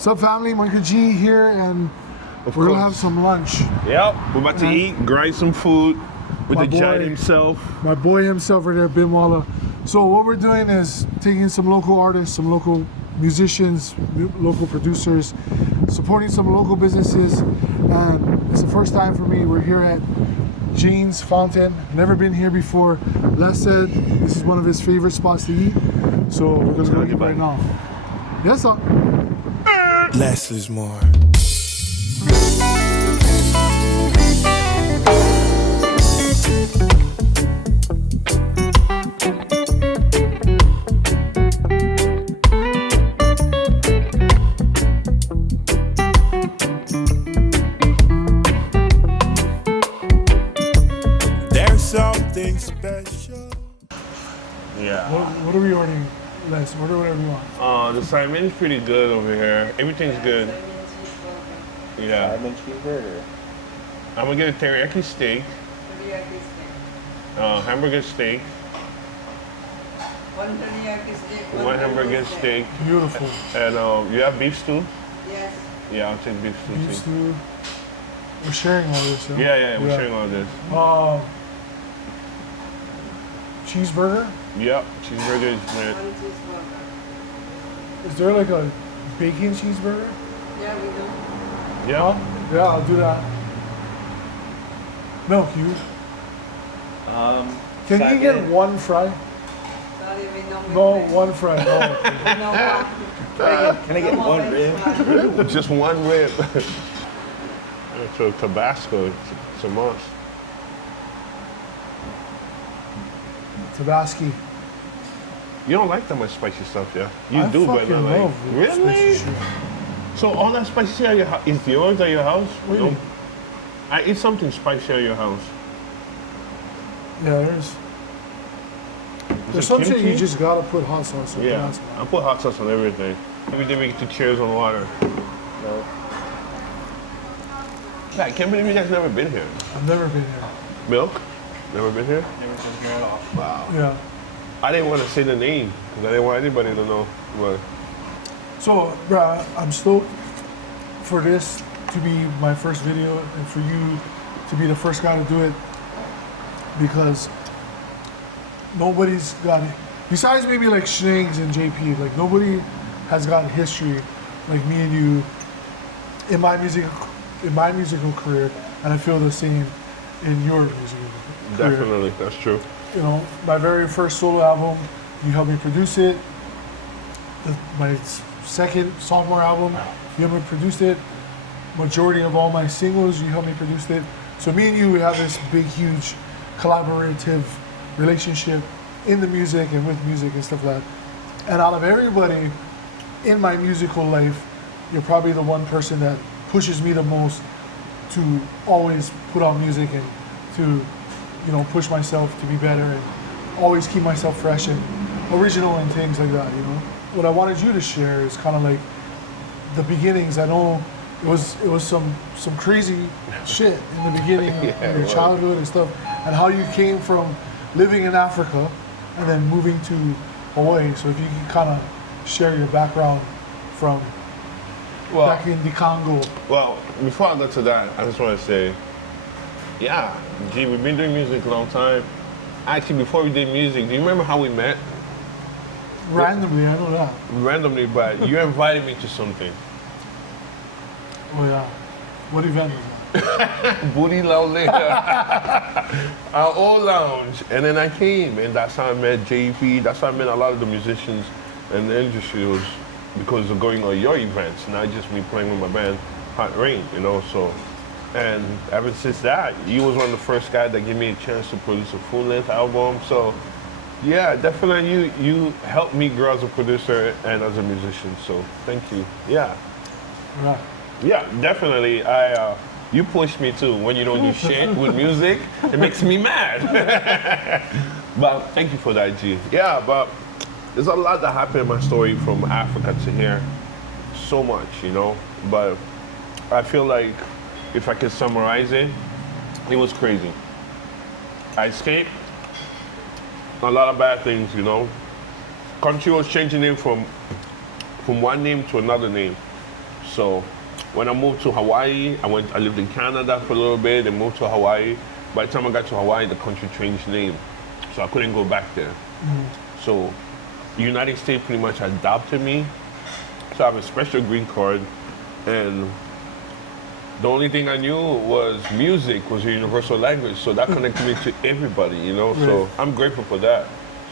What's up, family? Micah G here, and we're gonna have some lunch. Yep, we're about to eat, grind some food with the giant himself. My boy himself right there, Bimwala. So what we're doing is taking some local artists, some local musicians, local producers, supporting some local businesses, and it's the first time for me. We're here at Jane's Fountain. Never been here before. Les said this is one of his favorite spots to eat, so we're gonna go eat right now. Yes, sir. Less is more. There's something special. Yeah. What are we ordering, Les? Order whatever you want. The salmon is pretty good over here. Everything's good. Yeah. Salmon cheeseburger. I'm gonna get a teriyaki steak. Hamburger steak. One teriyaki steak. One hamburger steak. Beautiful. And you have beef stew? Yes. Yeah, I'll take beef stew. Beef too. stew. We're sharing all this. Huh? Yeah, we're sharing all this. Cheeseburger. Yep, cheeseburger is great. One cheeseburger. Is there like a bacon cheeseburger? Yeah, we do. Yeah. Yeah, I'll do that. Milk, you. Can you get one fry? Sorry, we don't No, make one fry. No. fries. No, Can I get one rib? Just one rib. So Tabasco, it's a must. Tabasco. You don't like that much spicy stuff, yeah? You I do, but fucking not like. love Really? spicy shit. So all that spicy at your house is yours at your house? Really? No. I eat something spicy at your house. Yeah, there's it some shit kimchi? you just gotta put hot sauce on. Yeah, That's I put hot sauce on everything. Every day we get to cheers on water. No. I can't believe you guys never been here. I've never been here. Milk? Never been here? Never been here at all. Wow. Yeah. I didn't want to say the name because I didn't want anybody to know. But So, bruh, I'm stoked for this to be my first video and for you to be the first guy to do it, because nobody's got it. Besides maybe like Schnegs and JP, like nobody has got history like me and you in my musical career, and I feel the same in your musical career. definitely, that's true. You know, my very first solo album, you helped me produce it. My second sophomore album, you helped me produce it. Majority of all my singles, you helped me produce it. So me and you, we have this big, huge, collaborative relationship in the music and with music and stuff like that. And out of everybody in my musical life, you're probably the one person that pushes me the most to always put out music and to, you know, push myself to be better and always keep myself fresh and original and things like that, you know. What I wanted you to share is kind of like the beginnings. I know it was some crazy shit in the beginning of your childhood and stuff, and how you came from living in Africa and then moving to Hawaii. So if you can kind of share your background from back in the Congo. Well, before I go to that, I just want to say, yeah, gee, we've been doing music a long time. Actually, before we did music, do you remember how we met? Randomly, I know that. Randomly, but you invited me to something. Oh yeah. What event was that? Booty Lounge, our old lounge. And then I came, and that's how I met JP. That's how I met a lot of the musicians in the industry. It was because of going on your events, not just me playing with my band, Hot Rain, you know, so. And ever since that, you was one of the first guys that gave me a chance to produce a full-length album. So, yeah, definitely you helped me grow as a producer and as a musician. So, thank you. Yeah. Right. Yeah, definitely. You push me too when you don't do shit with music. It makes me mad. But thank you for that, G. Yeah, but there's a lot that happened in my story from Africa to here. So much, you know. But I feel like if I could summarize it, it was crazy. I escaped a lot of bad things, you know. Country was changing name from one name to another name. So when I moved to Hawaii, I lived in Canada for a little bit and moved to Hawaii. By the time I got to Hawaii, the country changed name. So I couldn't go back there. So the United States pretty much adopted me. So I have a special green card, and the only thing I knew was music was a universal language. So that connected me to everybody, you know. So I'm grateful for that.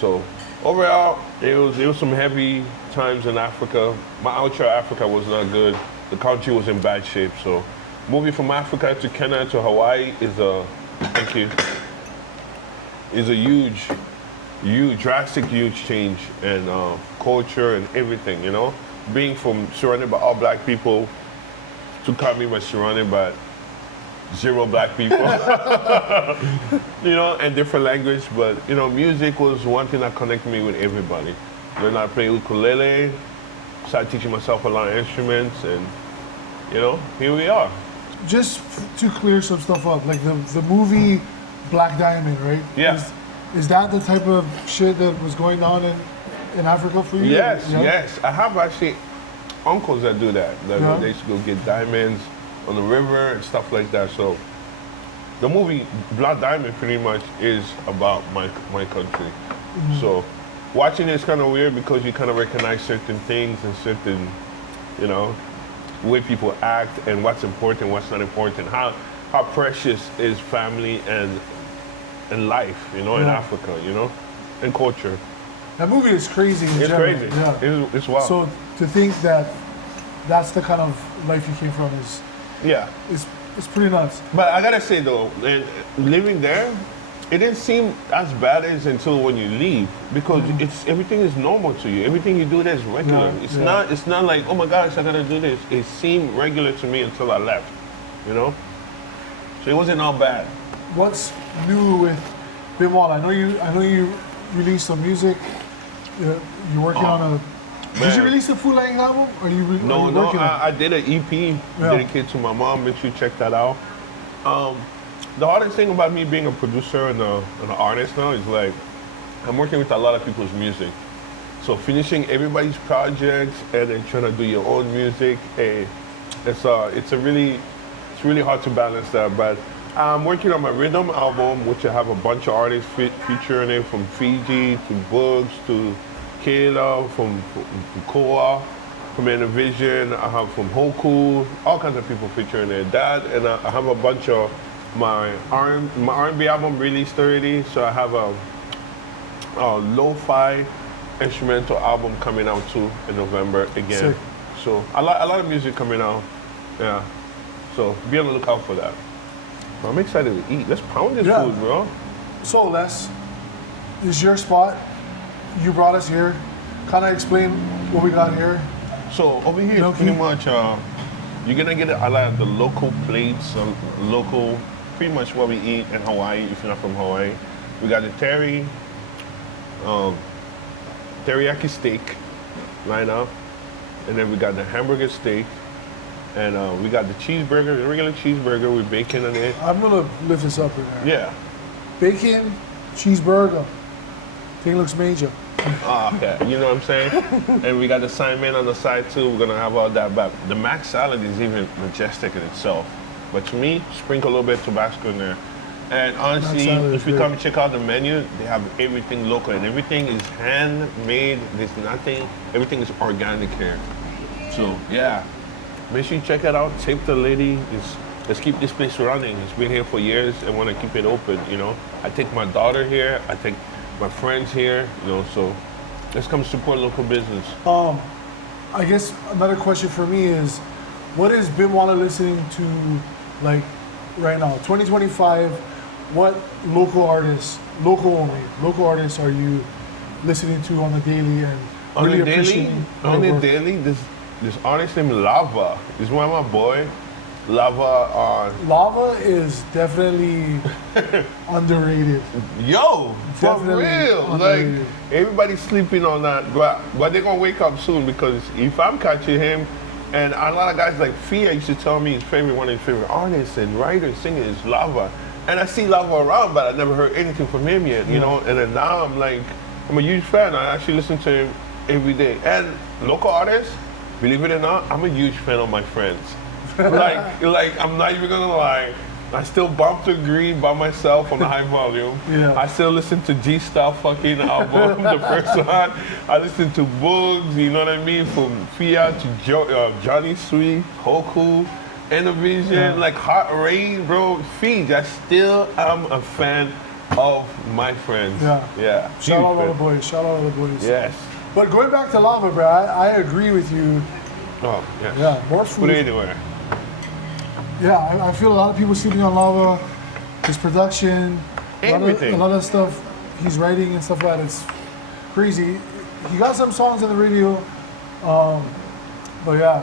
So overall, it was some heavy times in Africa. My outro Africa was not good. The country was in bad shape. So moving from Africa to Kenya to Hawaii is a huge, drastic, huge change in culture and everything, you know. Being from surrounded by all black people to Kami was surrounded by 0 black people, you know, and different language. But, you know, music was one thing that connected me with everybody. Then I played ukulele, started teaching myself a lot of instruments, and, you know, here we are. Just to clear some stuff up, like the movie Black Diamond, right? Yeah. Is that the type of shit that was going on in Africa for you? Yes, Yeah? yes. I have actually uncles that do that. Yeah. They used to go get diamonds on the river and stuff like that. So the movie Black Diamond pretty much is about my country. So watching it is kind of weird because you kind of recognize certain things and certain, you know, way people act and what's important, what's not important, how precious is family and life, you know, in Africa, you know, and culture. That movie is crazy. It's general. crazy. Yeah. It's wild. So to think that that's the kind of life you came from is pretty nuts. But I gotta say though, living there, it didn't seem as bad as until when you leave, because everything is normal to you. Everything you do there is regular. It's not like, oh my gosh, I gotta do this. It seemed regular to me until I left, you know. So it wasn't all bad. What's new with Bimwala? I know you released some music. You're working on a. Did you release a full-length album? Or you working on? I did an EP dedicated to my mom. Make sure you check that out. The hardest thing about me being a producer and an artist now is like I'm working with a lot of people's music. So finishing everybody's projects and then trying to do your own music, it's really hard to balance that. But I'm working on my rhythm album, which I have a bunch of artists featuring it, from Fiji to Bugs to Kayla, from Koa, from Innovision. I have from Hoku, all kinds of people featuring it. That, and I have a bunch of my R&B album released already. So I have a lo-fi instrumental album coming out too in November again. Sick. So a lot of music coming out. Yeah. So be on the lookout for that. I'm excited to eat. Let's pound this food, bro. So Les, this is your spot. You brought us here. Kind of explain what we got here. So over here, it's pretty much you're gonna get a lot of the local plates, local, pretty much what we eat in Hawaii. If you're not from Hawaii, we got the teriyaki steak right now, and then we got the hamburger steak. And we got the cheeseburger, the regular cheeseburger with bacon in it. I'm gonna lift this up in there. Yeah. Bacon, cheeseburger. Thing looks major. Okay, you know what I'm saying? And we got the salmon on the side too. We're gonna have all that. But the mac salad is even majestic in itself. But to me, sprinkle a little bit of Tabasco in there. And honestly, if you come and check out the menu, they have everything local and everything is handmade. There's nothing, everything is organic here. So yeah. Make sure you check it out. Tip the lady. Let's keep this place running. It's been here for years and want to keep it open, you know. I take my daughter here. I take my friends here, you know, so let's come support local business. I guess another question for me is, what is Bimwala listening to, like, right now? 2025, what local artists are you listening to on the daily and On really the daily, appreciating on their the work? daily, this artist named Lava. He's one of my boy. Lava Lava is definitely underrated. Yo, for Definitely real. underrated. Like, everybody's sleeping on that. But they're gonna wake up soon, because if I'm catching him, and a lot of guys like Fia used to tell me one of his favorite artists and writers, singers is Lava. And I see Lava around, but I never heard anything from him yet, you know? And then now I'm a huge fan. I actually listen to him every day. And local artists, believe it or not, I'm a huge fan of my friends. like I'm not even gonna lie. I still bump to Green by myself on high volume. Yeah. I still listen to G-Style fucking album, the first one. I listen to Boogs, you know what I mean? From Fiat to Johnny Sweet, Hoku, Innovision, like Hot Rain, bro. Feed. I still am a fan of my friends. Yeah. Shout out Huge all the fan. boys. Shout out all the boys. Yes. But going back to Lava, bro, I agree with you. Oh, yes. Yeah, more Put food. it anywhere. Yeah, I feel a lot of people sleeping on Lava. His production, Everything. a lot of stuff he's writing and stuff like that. It's crazy. He got some songs on the radio, but yeah,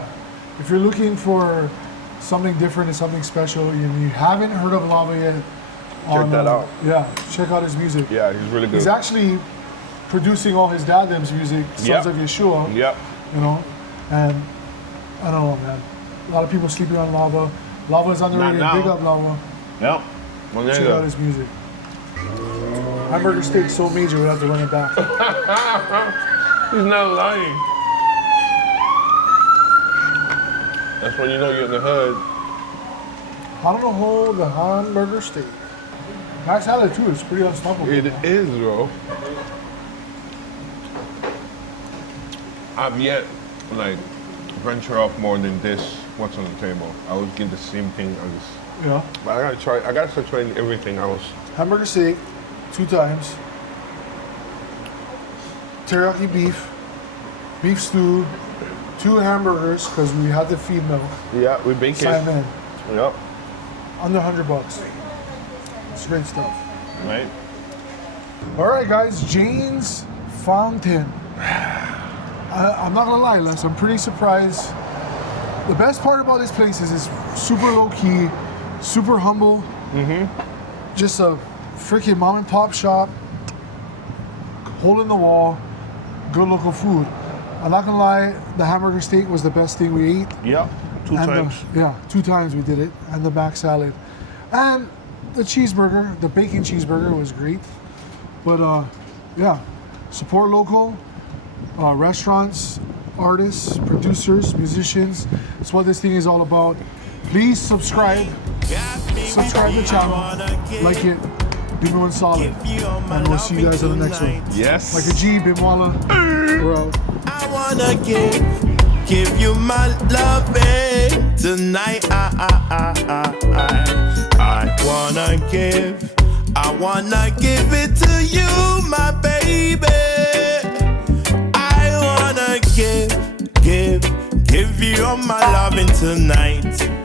if you're looking for something different and something special, and you haven't heard of Lava yet, Check that out. Yeah, check out his music. Yeah, he's really good. He's actually producing all his dad's music, Sons Yep. of Yeshua. Yep. You know, and I don't know, man. A lot of people sleeping on Lava. Lava's underrated. Not now. Big up Lava. Yep. Well, there Check you out go. his music. Hamburger steak so major, we have to run it back. He's not lying. That's when you know you're in the hood. Honolulu, the hamburger steak. Max salad too is pretty unstoppable. It man. is, bro. I've yet, like, venture off more than this. What's on the table? I always get the same thing. Yeah. But I gotta start trying everything else. Hamburger steak, 2 times. Teriyaki beef stew, 2 hamburgers because we had to feed milk. Yeah, we bake it. Simon, Yep. under $100. It's great stuff. Right. All right, guys, Jane's Fountain. I'm not gonna lie, Les, I'm pretty surprised. The best part about this place is it's super low key, super humble. Just a freaking mom and pop shop, hole in the wall, good local food. I'm not gonna lie, the hamburger steak was the best thing we ate. Yep. 2 And times. 2 times we did it, and the mac salad. And the cheeseburger, the bacon cheeseburger was great. But yeah, support local restaurants, artists, producers, musicians. That's what this thing is all about. Please subscribe to the channel, like it, Bimwala and solid. And we'll see you guys on the next one. Yes. Like a G, Bimwala. We're out. I wanna give you my loving tonight. I wanna give it to you, my baby. I wanna give you all my loving tonight.